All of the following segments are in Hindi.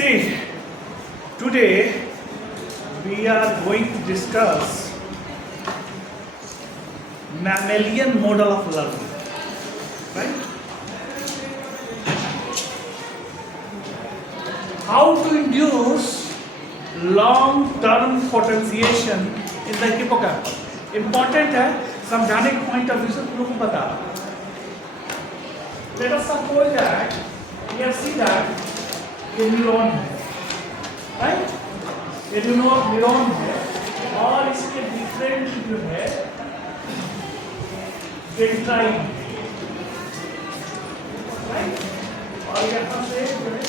See, today we are going to discuss mammalian model of learning, right? How to induce long-term potentiation in the hippocampus. Important है समझाने के point of view से तुम लोगों को बता. Let us suppose that we have seen that ये न्यूरॉन है, right? ये न्यूरॉन है और इसके डिफरेंट जो है डेंड्राइट, राइट? और यहाँ से जो है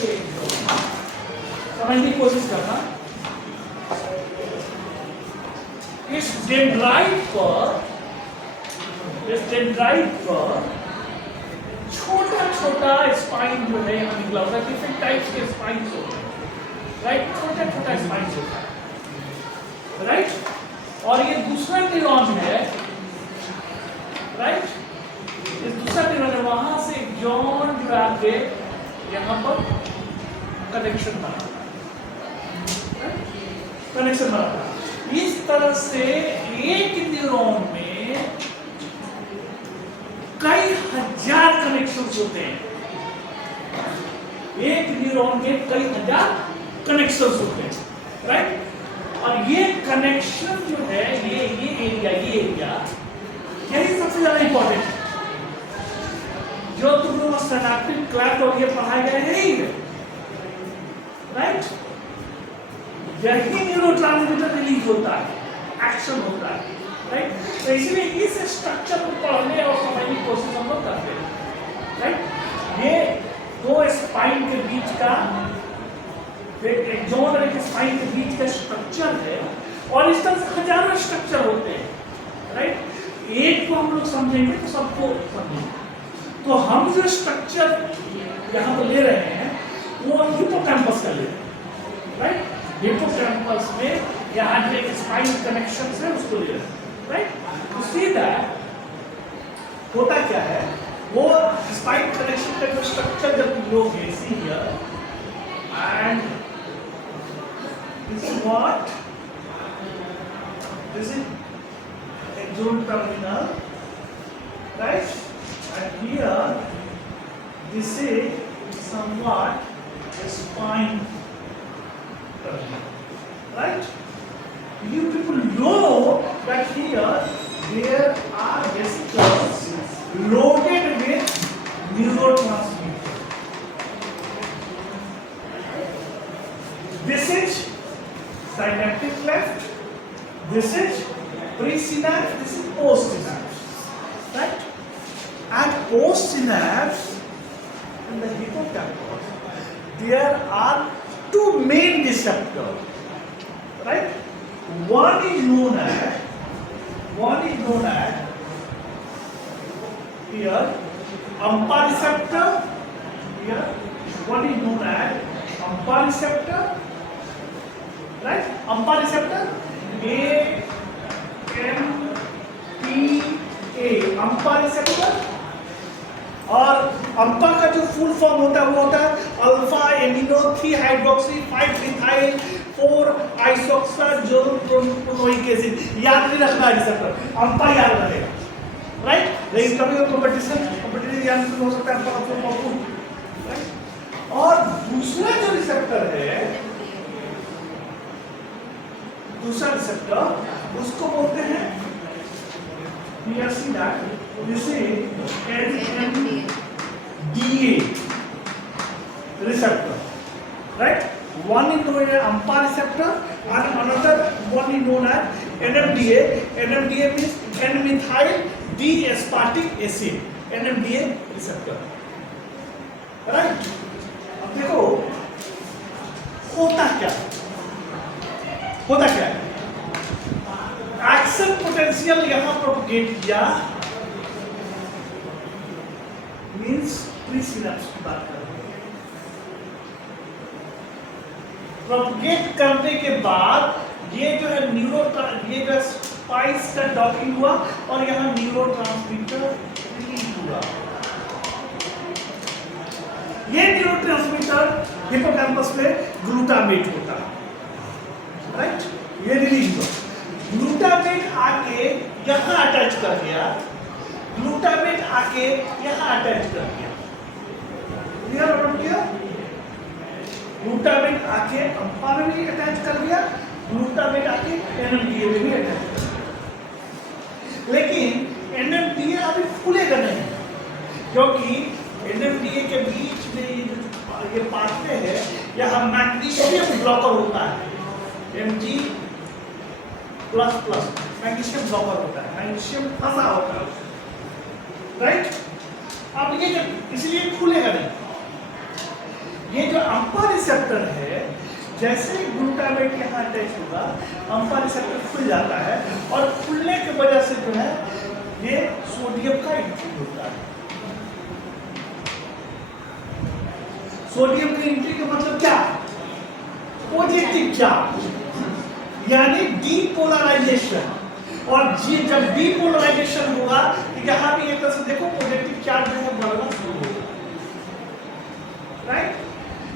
समझने की कोशिश करना. इस डेंड्राइट पर छोटा छोटा स्पाइन जो है यहाँ निकला होता है. डिफरेंट टाइप्स के स्पाइन्स होते हैं, राइट? छोटा छोटा स्पाइन्स होता है, राइट? और ये दूसरा न्यूरॉन है, राइट? ये दूसरा न्यूरॉन है, वहां से जॉन जो आके यहाँ पर कनेक्शन बना, कनेक्शन बना. इस तरह से एक न्यूरॉन में कई हजार कनेक्शंस होते हैं. एक न्यूरॉन में कई हजार कनेक्शंस होते हैं, राइट? और ये कनेक्शन जो है ये एरिया यही सबसे ज्यादा इंपॉर्टेंट है. जो तुम लोग सिनेप्टिक क्लैट और ये पढ़ाए गए हैं ही, राइट? यही न्यूरोट्रांसमीटर रिलीज होता है, एक्शन होता है, राइट? तो इसलिए इस स्ट्रक्चर को पढ़ने और समझने की कोशिश हम लोग करते हैं, राइट? ये दो स्पाइन के बीच का, एक जोन और एक स्पाइन के बीच का स्ट्रक्चर है और इस तरह से हजारों स्ट्रक्चर होते हैं, राइट? एक को हम लोग समझेंगे तो सबको समझेंगे. तो हम जो स्ट्रक्चर यहाँ पर ले रहे हैं वो हिप्पोकैम्पस का ले रहे हैं, राइट? हिप्पोकैम्पस में यहाँ जो एक स्पाइन कनेक्शन है उसको ले रहे हैं, राइट? तो सीधा होता क्या है, वो स्पाइन कनेक्शन का जो स्ट्रक्चर जब लोग हैं, see here and this is what, this is axon terminal, right? And here this is somewhat a spine terminal, right? You people know that here there are vesicles loaded with neurotransmitter. This is synaptic cleft, this is presynapse, this is postsynapse, right? And postsynapse in the hippocampus there are two main receptors, right? One is known as here AMPA receptor. Here one is known as AMPA receptor, right? AMPA receptor, AMPA receptor. और AMPA का जो फुल फॉर्म होता है वो होता है alpha amino 3 hydroxy 5 methyl 4 isoxazolonoic acid. याद नहीं रखना है रिसेप्टर, AMPA याद रखेगा, राइट? लेकिन कभी कंपटीशन याद नहीं हो सकता है AMPA का फुल, राइट? और दूसरा जो रिसेप्टर है, दूसरा रिसेप्टर उसको बोलते हैं this is NMDA receptor, right? One is known as AMPA receptor and another one is known as NMDA. NMDA means N-methyl D-aspartic acid. NMDA receptor, right? अब देखो होता क्या है, एक्शन पोटेंशियल यहाँ प्रोपगेट किया, मींस प्रीसिनेप्स की बात कर रहे हैं. प्रोपगेट करने के बाद ये जो है ये जो स्पाइस का डॉकिंग हुआ और यहाँ न्यूरोट्रांसमीटर रिलीज हुआ. ये न्यूरोट्रांसमीटर हिपोकैम्पस में ग्लूटामेट होता है, राइट? ये रिलीज हुआ, ग्लूटामेट आके यहाँ अटैच कर गया, ग्लूटामेट आके यहाँ अटैच कर गया, क्लियर हो गया? ग्लूटामेट आके अम्पा में भी अटैच कर गया, ग्लूटामेट आके एनएमडीए में भी अटैच कर गया। लेकिन एनएमडीए अभी फूलेगा नहीं, क्योंकि एनएमडीए के बीच में ये पाथवे है, यहाँ मैग्नीशियम ब्लॉकर होता है, Mg++, मैग्नीशियम ब्लॉकर होता है, मैग्नीशियम फंसा होता है, राइट? अब ये जब इसलिए खुलेगा नहीं। ये जो अम्पा रिसेप्टर है, जैसे ही ग्लूटामेट यहाँ अटैच होगा, अम्पा रिसेप्टर खुल जाता है, और खुलने की वजह से जो है ये सोडियम का एंट्री होता है। सोडियम की एंट्री का मतलब क्या? पॉजिटिव चार्ज, यानी डीपोलराइजेशन। और जब डीपोलराइजेशन होगा तो यहाँ भी एक तरह से देखो पॉजिटिव चार्ज जो है बढ़ना शुरू होगा, राइट?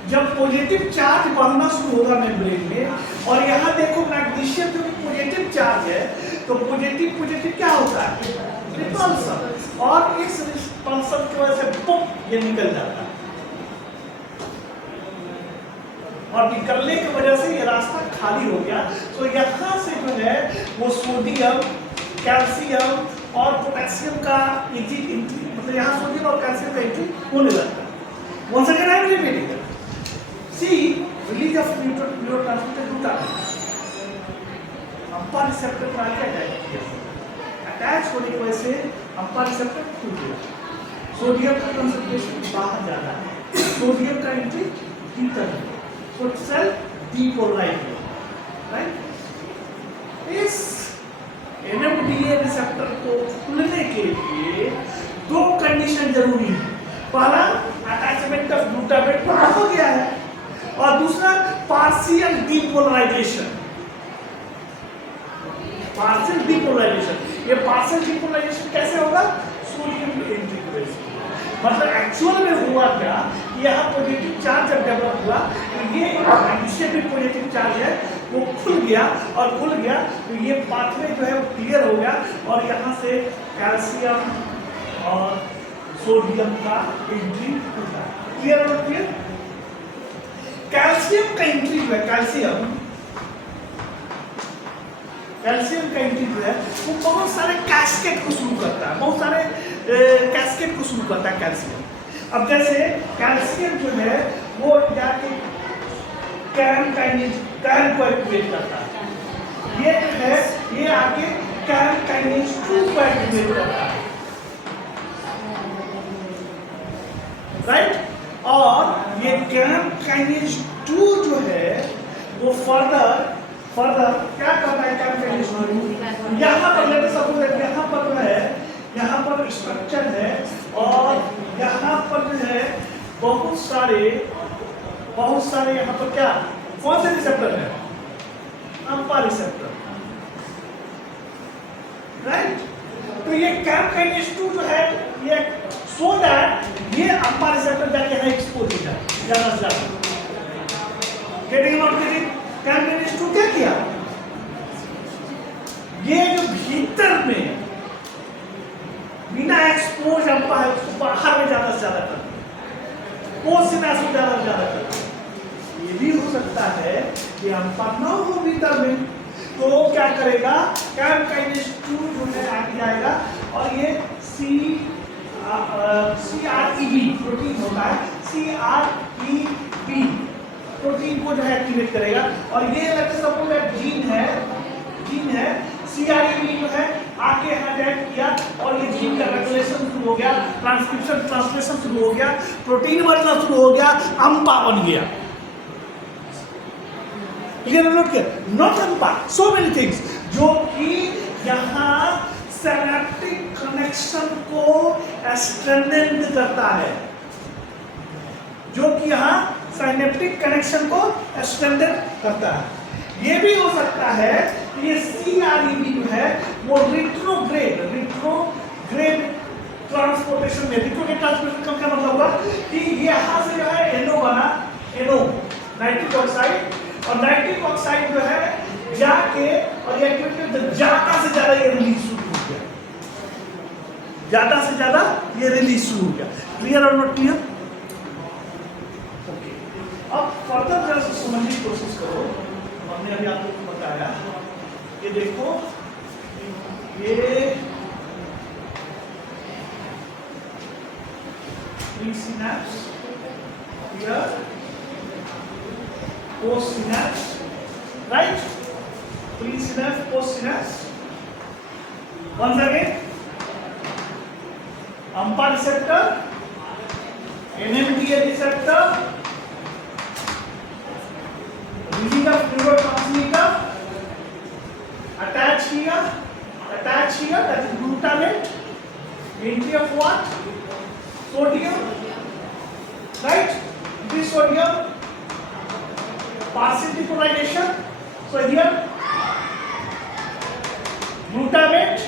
जब पॉजिटिव चार्ज बढ़ना शुरू होगा मेम्ब्रेन में, और यहाँ देखो मैग्नीशियम जो पॉजिटिव चार्ज है, तो पॉजिटिव पॉजिटिव क्या होता है? रिपल्सन, और इस रिपल्सन की वजह से पुप ये निकल जाता है, और निकलने की वजह से ये रास्ता खाली हो गया। तो यहाँ से जो है वो सोडियम, कैल्शियम और पोटेशियम का एंट्री, मतलब यहाँ सोडियम और कैल्शियम का एंट्री होने लगता है। once again I am repeating it. See, release of neurotransmitter glutamate, AMPA receptor पर आके अटैच किया, अटैच होने की वजह से अम्पा रिसेप्टर खुल गया, सोडियम का कंसंट्रेशन बाहर जा रहा है, सोडियम का एंट्री भीतर है, तो सेल डीपोलराइज हो, राइट? इस एनएमडीए रिसेप्टर को खुलने के लिए दो कंडीशन जरूरी है। पहला, अटैचमेंट ऑफ ग्लूटामेट पर हो गया है, और दूसरा पार्शियल डीपोलराइजेशन। पार्शियल डीपोलराइजेशन, ये पार्शियल डीपोलराइजेशन कैसे होगा? सोडियम की एंट्री की वजह से। मतलब एक्चुअल में हुआ क्या, यहाँ पॉजिटिव चार्ज जब डेवलप हुआ, तो ये मैग्नीशियम भी पॉजिटिव चार्ज है, वो खुल गया, और खुल गया तो ये पाथवे जो है वो क्लियर हो गया, और यहाँ से कैल्शियम और सोडियम का एंट्री होता है। क्लियर हो? क्लियर? कैल्शियम का एंट्री जो है, कैल्शियम का एंट्री जो है वो बहुत सारे कैस्केड को शुरू करता है, बहुत सारे कैस्केड को शुरू करता है कैल्शियम। अब जैसे कैल्शियम जो है वो जाके कैन को एक्टिवेट करता है, ये जो है ये आगे कैन काइनेज 2 को एक्टिवेट करता है, राइट? और ये कैन काइनेज 2 जो है वो फर्दर क्या करता है? कैन काइनेज 2 यहाँ पर लेते सपोज यहाँ पर जो है, यहाँ पर स्ट्रक्चर है, और यहाँ पर जो है बहुत सारे यहाँ पर क्या, कौन से रिसेप्टर है? अम्पा रिसेप्टर, राइट? तो ये कैन काइनेज 2 जो है ये सो दैट ये अम्पा रिसेप्टर जाके यहाँ एक्सपोज हो जाए ज्यादा से ज्यादा। Getting not getting? Can kinase 2 क्या किया? ये जो भीतर में बिना एक्सपोज अम्पा है उसको बाहर में ज्यादा से ज्यादा कर, पोस्ट सिनेप्स ज्यादा से ज्यादा कर। ये भी हो सकता है कि अम्पा न हो भीतर में, तो वो क्या करेगा? कैन काइनेज 2 जो है आगे जाएगा, और ये CREB प्रोटीन होता है, CREB प्रोटीन को जो है एक्टिवेट करेगा, और ये लगता सपोज जीन है CREB जो है आके यहाँ अटैक किया, और ये जीन का रेगुलेशन शुरू हो गया, ट्रांसलेशन शुरू हो गया, प्रोटीन बनना शुरू हो गया, अम्पा बन गया। क्लियर नोट किया? नॉट अम्पा, सो मेनी थिंग्स जो कि यहाँ सिनेप्टिक कनेक्शन को स्ट्रेंथन करता है, जो कि यहाँ सिनेप्टिक कनेक्शन को स्ट्रेंथन करता है। ये भी हो सकता है कि ये CREB जो है वो रिट्रोग्रेड ट्रांसपोर्टेशन में, रिट्रोग्रेड ट्रांसपोर्टेशन का क्या मतलब होगा कि ये यहाँ से जो है NO बना, NO नाइट्रिक ऑक्साइड, और नाइट्रिक ऑक्साइड जो है जाके और ये एक्टिविटी ज्यादा से ज्यादा ये रिलीज शुरू हो गया, ज्यादा से ज्यादा ये रिलीज शुरू हो गया। क्लियर और नॉट क्लियर? ओके, अब फर्दर जरा समझने की कोशिश करो। हमने अभी आप लोगों को बताया, ये देखो ये pre synapse, here post synapse, right? Pre synapse, post synapse. Once again, AMPA receptor, NMDA receptor, release of neurotransmitter, attach here, that is glutamate, entry of what? Sodium, right? This sodium, partial depolarization. So here glutamate,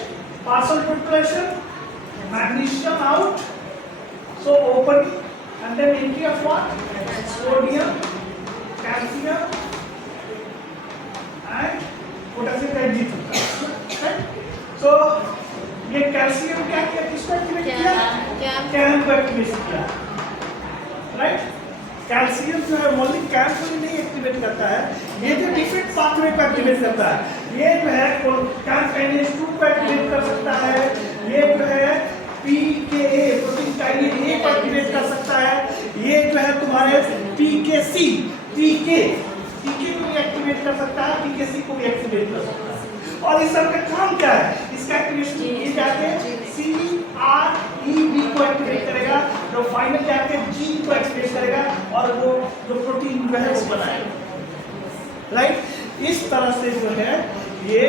partial depolarization, magnesium out, so opening, and then entry of what? Sodium, calcium and potassium hydroxide. So ये कैल्शियम क्या किया, किसको एक्टिवेट किया? कैम को एक्टिवेट किया, राइट? कैल्शियम जो है ओनली कैम को ही नहीं एक्टिवेट करता है, ये जो डिफरेंट पाथवे को एक्टिवेट करता है। ये जो है कैम काइनेज 2 को एक्टिवेट कर सकता है, ये जो है पीकेए प्रोटीन काइनेज ए को एक्टिवेट कर सकता है, ये जो है तुम्हारे पीकेसी पीके को भी एक्टिवेट कर सकता है, पीकेसी को भी एक्टिवेट कर सकता है। और इस सब का काम क्या है? इसका एक्टिवेशन ये जाके CREB को एक्टिवेट करेगा, जो फाइनल जाके G को एक्टिवेट करेगा और वो जो प्रोटीन जो है वो बनाएगा, राइट? इस तरह से जो है ये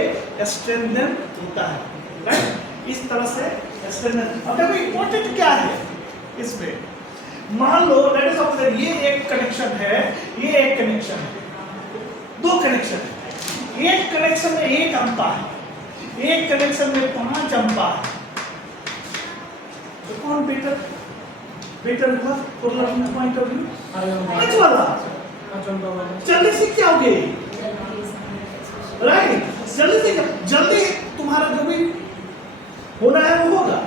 स्ट्रेंथन होता है, राइट? इस तरह से स्ट्रेंथन। अब देखो इंपॉर्टेंट क्या है इसमें, मान लो लेट अस सपोज ये एक कनेक्शन है, ये एक कनेक्शन है, दो कनेक्शन है, एक कनेक्शन में 1 अम्पा है, एक कनेक्शन में 5 अम्पा है, तो कौन बेटर हुआ प्रोग्रामिंग पॉइंट ऑफ व्यू? पांच वाला। जल्दी सीख जाओगे, राइट? जल्दी तुम्हारा जो भी होना है वो होगा।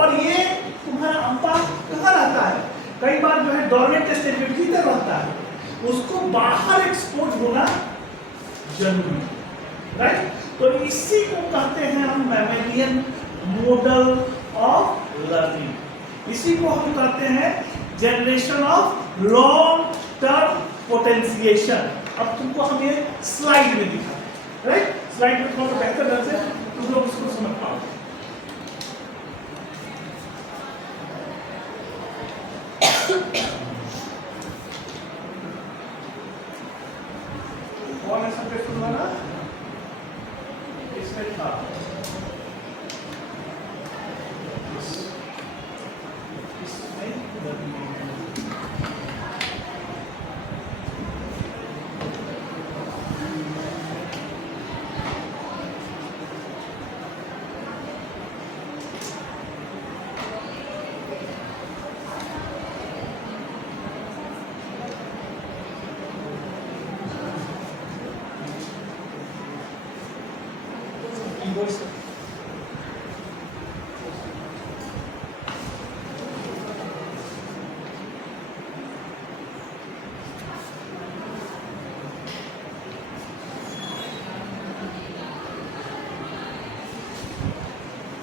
और ये तुम्हारा अम्पा कहाँ रहता है? कई बार जो है डोरमेंट स्टेट में भीतर रहता है, उसको बाहर एक्सपोर्ट होना जरूरी, राइट? तो इसी को कहते हैं हम मैमेलियन मॉडल ऑफ लर्निंग, इसी को हम कहते हैं generation of long term potentiation. अब तुमको हम ये स्लाइड में दिखा, राइट? स्लाइड में थोड़ा बेहतर ढंग से तुम लोग उसको समझ पाओगे। कौन ऐसा क्वेश्चन वाला इसमें था?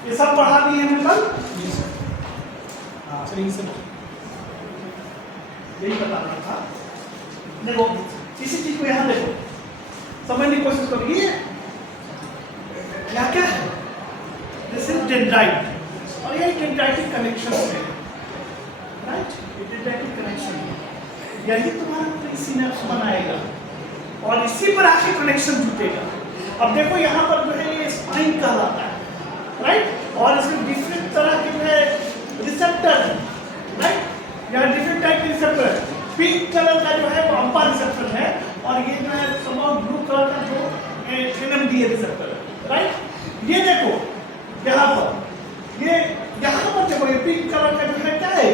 ये सब पढ़ा दिए हैं कल? यही बताना था। देखो किसी चीज को यहाँ देखो, समझने की कोशिश करो। ये क्या है? दिस इज डेंड्राइट, और ये डेंड्राइटिक कनेक्शन है, राइट? ये डेंड्राइटिक कनेक्शन है, यही तुम्हारा प्री सिनेप्स बनाएगा और इसी पर आके कनेक्शन जुटेगा। अब देखो यहाँ पर जो है ये स्पाइन कहलाता है, राइट? और इसमें डिफरेंट तरह के जो है रिसेप्टर है, राइट? यहाँ डिफरेंट टाइप के रिसेप्टर है। पिंक कलर का जो है वो अम्पा रिसेप्टर है, और ये जो है समोन ब्लू कलर का जो NMDA रिसेप्टर है, राइट? ये देखो यहाँ पर, ये यहाँ पर देखो ये पिंक कलर का जो है क्या है?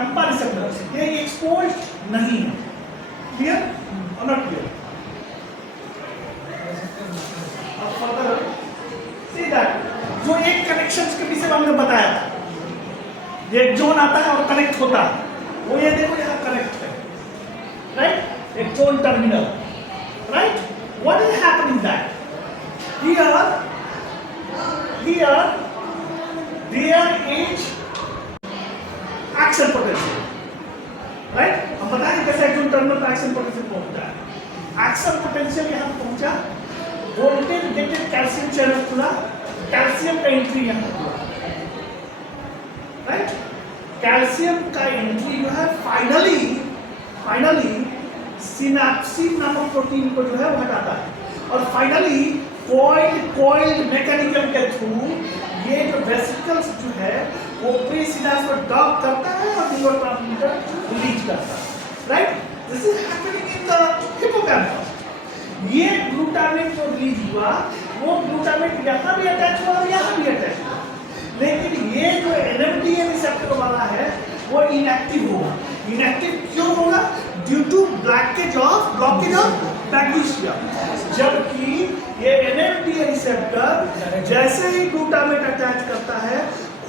अम्पा रिसेप्टर। ये एक्सपोज्ड नहीं है, क्लियर और नॉट क्लियर? अब फर्दर सी दैट जो एक कनेक्शंस के विषय में हमने बताया था, ये एक जोन आता है और कनेक्ट होता है, वो ये देखो यहाँ कनेक्ट है, राइट? एक zone terminal, right? What is happening that here there is action potential, right? हम बताएंगे कैसे जोन टर्मिनल पर एक्शन पोटेंशियल पहुंचता है। एक्शन पोटेंशियल यहाँ पहुंचा, वोल्टेज डिटेक्टेड कैल्शियम चैनल खुला, कैल्शियम का एंट्री यहाँ हुआ, राइट? कैल्शियम का एंट्री जो है फाइनली सिनेप्सिन नामक प्रोटीन को जो है वो हटाता है और फाइनली कॉइल्ड मैकेनिज्म के थ्रू ये जो वेसिकल्स जो है वो प्री सिनेप्स पर डॉक करता है और न्यूरोट्रांसमीटर रिलीज करता है, right? This is happening in the hippocampus. ये ग्लूटामेट जो रिलीज हुआ वो ग्लूटामेट यहाँ भी अटैच हुआ और यहाँ भी अटैच हुआ, लेकिन ये जो NMDA रिसेप्टर वाला है वो इनएक्टिव होगा। इनएक्टिव क्यों होगा? Due to blockage of magnesium. जबकि ये NMDA रिसेप्टर जैसे ही ग्लूटामेट अटैच करता है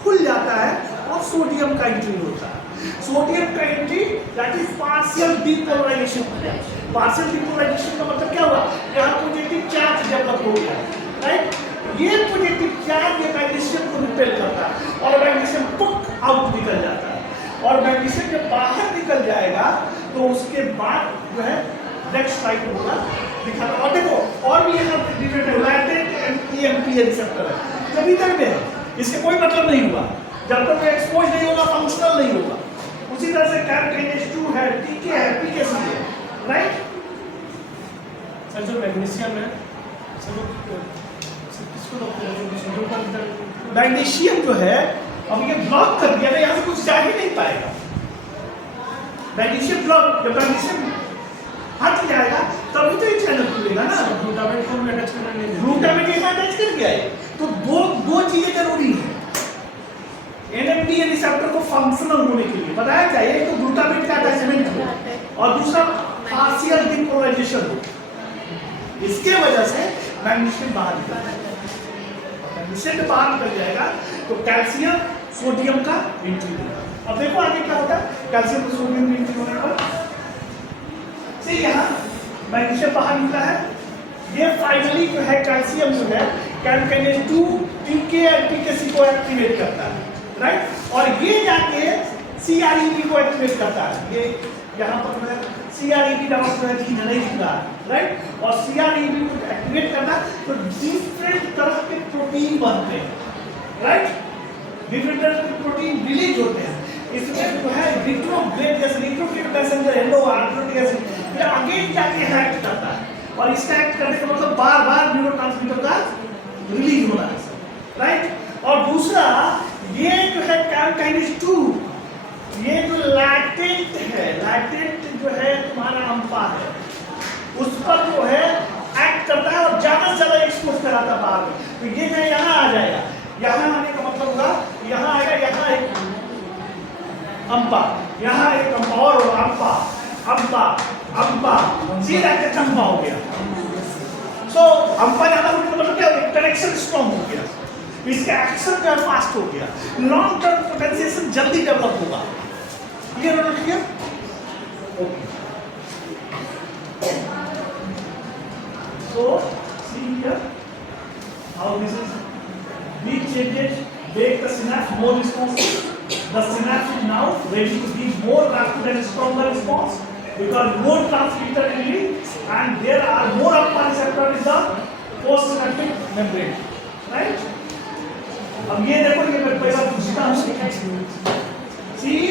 खुल जाता है और सोडियम का एंट्री होता है। सोडियम का entry that is partial depolarization. Partial depolarization का मतलब क्या हुआ? यहाँ पॉजिटिव चार्ज डेवलप हो गया, राइट? ये पॉजिटिव चार्ज ये मैग्नीशियम को रिपेल करता है और मैग्नीशियम पुक आउट निकल जाता है और मैग्नीशियम जब बाहर निकल जाएगा तो उसके बाद जो है नेक्स्ट साइड होगा दिखा। और देखो और भी यहाँ लैटेंट EMPA रिसेप्टर है जो भीतर में है, इससे कोई मतलब नहीं हुआ जब तक वो एक्सपोज नहीं होगा, फंक्शनल नहीं होगा। उसी तरह से कैरोटीन है, TK है, PKC है, राइट? सर जो मैग्नीशियम है सर मैग्नीशियम जो है अब ये ब्लॉक कर दिया ना, यहाँ से कुछ जा ही नहीं पाएगा। मैग्नीशियम ब्लॉक, जब मैग्नीशियम हट जाएगा तभी तो ये चैनल खुलेगा ना। ग्लूटामेट को अटैच करना नहीं, ग्लूटामेट के साथ अटैच कर गया है तो दो चीजें जरूरी है NMDA रिसेप्टर को फंक्शनल होने के लिए। बताया क्या? एक तो ग्लूटामेट का अटैचमेंट हो और दूसरा पार्शियल डीपोलराइजेशन हो। इसके वजह से मैग्नीशियम बाहर निकल जाएगा। मैग्नीशियम बाहर निकल जाएगा तो कैल्शियम सोडियम का एंट्री होगा। अब देखो आगे क्या होता है कैल्शियम और सोडियम एंट्री होने पर। see यहाँ मैग्नीशियम बाहर निकला है, ये फाइनली जो है कैल्शियम जो है कैरोटीन 2 TK और PKC को एक्टिवेट करता है, राइट? और ये जाके CREP को एक्टिवेट करता है। ये यहाँ पर मैं CREP नामक जो है चीज नहीं दिख रहा है, राइट? और CREP को एक्टिवेट करना तो डिफरेंट तरह के प्रोटीन बनते हैं, राइट? डिफरेंट तरह के प्रोटीन रिलीज होते हैं। इसमें जो है रिट्रोग्रेड जैसे रिट्रोग्रेड मैसेंजर एंडो आर्ट्रोटिक एसिड ये आगे जाके एक्ट करता है और इसका एक्ट करने का मतलब बार-बार न्यूरोट्रांसमीटर का रिलीज होना है, राइट? और दूसरा ये जो है कैरोटीन 2 ये जो लैटेंट है, लैटेंट जो है तुम्हारा अम्पा है उस पर जो है एक्ट करता है और ज्यादा से ज्यादा एक्सपोज कराता है बाहर में। तो ये जो यहाँ आ जाएगा, यहाँ आने का मतलब होगा यहाँ आएगा, यहाँ एक अम्पा, यहाँ एक अम्पा और अम्पा अम्पा अम्पा सीधा के अम्पा हो गया। सो अम्पा ज्यादा होने का मतलब क्या हो गया? कनेक्शन स्ट्रॉन्ग हो गया, इसका एक्शन जो है फास्ट हो गया, लॉन्ग टर्म पोटेंशिएशन जल्दी डेवलप होगा। क्लियर हो गया? Okay. So see here how this is big changes make the synapse more responsive. The synapse is now ready to give more rapid and stronger response because more transmitter release and there are more alpha receptor in the postsynaptic membrane, right? अब ये देखो ये मैं पहला पूछता हूँ see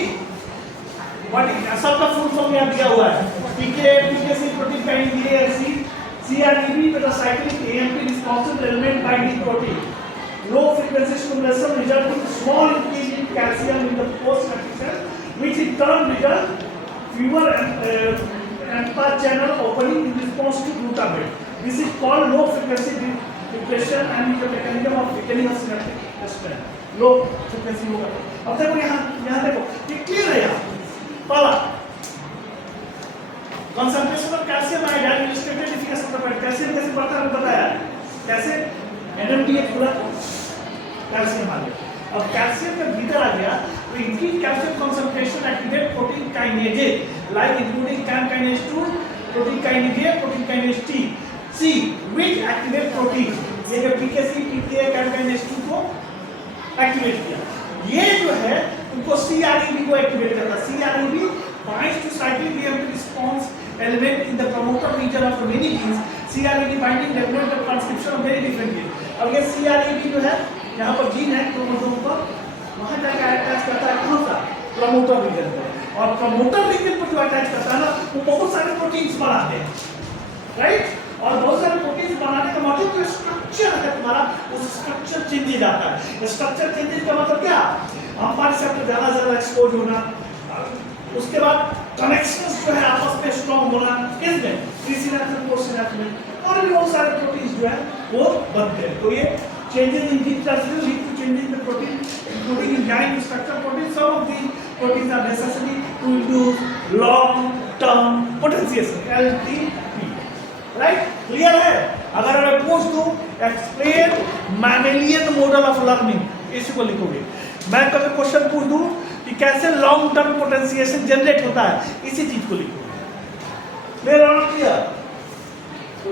what is सबका फुल फॉर्म यहाँ दिया हुआ है PKC protein kinase A and C CREP with a cyclic AMP responsive element binding protein. Low frequency stimulation result in small increase in calcium in the postsynaptic cell, which in turn result fewer AMPA channel opening in response to glutamate. This is called low frequency depression and is the mechanism of weakening of synaptic strength. Low frequency होगा। अब देखो यहाँ देखो ये क्लियर है यहाँ पहला concentration of calcium iodide illustrated efficacy of calcium कैसे बढ़ता है बताया कैसे NMDH पूरा कैल्शियम आ गया। अब कैल्शियम जब भीतर आ गया तो increase calcium concentration activate protein kinases like including CaM kinase 2 protein kinase A protein kinase T C which activate protein. ये जो पीकेसी पीके कैम काइनेज 2 को एक्टिवेट किया, ये जो है उनको CREB को एक्टिवेट करता। CREB binds to cyclic reactive response element in the promoter region of many genes. CREB binding regulate the transcription of very different genes. अब ये CREB जो है यहाँ पर जीन है क्रोमोसोम पर, वहाँ जाकर अटैच करता है कौन सा प्रमोटर रीजन पर, और प्रमोटर रीजन पर जो अटैच करता है ना वो बहुत सारे प्रोटीन्स बनाते हैं, राइट। और बहुत सारे प्रोटीन्स बनाने का मतलब जो स्ट्रक्चर है तुम्हारा उस स्ट्रक्चर चेंजेज आता है। स्ट्रक्चर चेंजेज का मतलब क्या, हमारे से ज्यादा ज्यादा एक्सपोज होना, उसके बाद कनेक्शंस जो है आपस में स्ट्रॉन्ग होना, किसमें प्रीसिनेप्टिक पोस्टसिनेप्टिक में, और भी बहुत सारे प्रोटीन्स जो है वो बनते हैं। तो ये changes in gene structure lead to changes in the protein including in gene structure protein. Some of these proteins are necessary to induce long term potentiation LTP, right. Clear है। अगर मैं पूछ दूं explain mammalian model of learning, इसको लिखोगे। मैं कभी क्वेश्चन पूछ दूं कि कैसे लॉन्ग टर्म पोटेंशिएशन जनरेट होता है, इसी चीज को लिखोगे। क्लियर और क्लियर? तो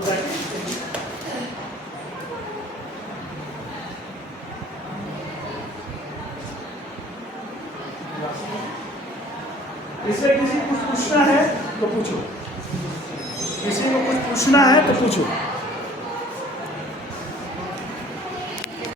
इससे किसी कुछ पूछना है तो पूछो, किसी को कुछ पूछना है तो पूछो।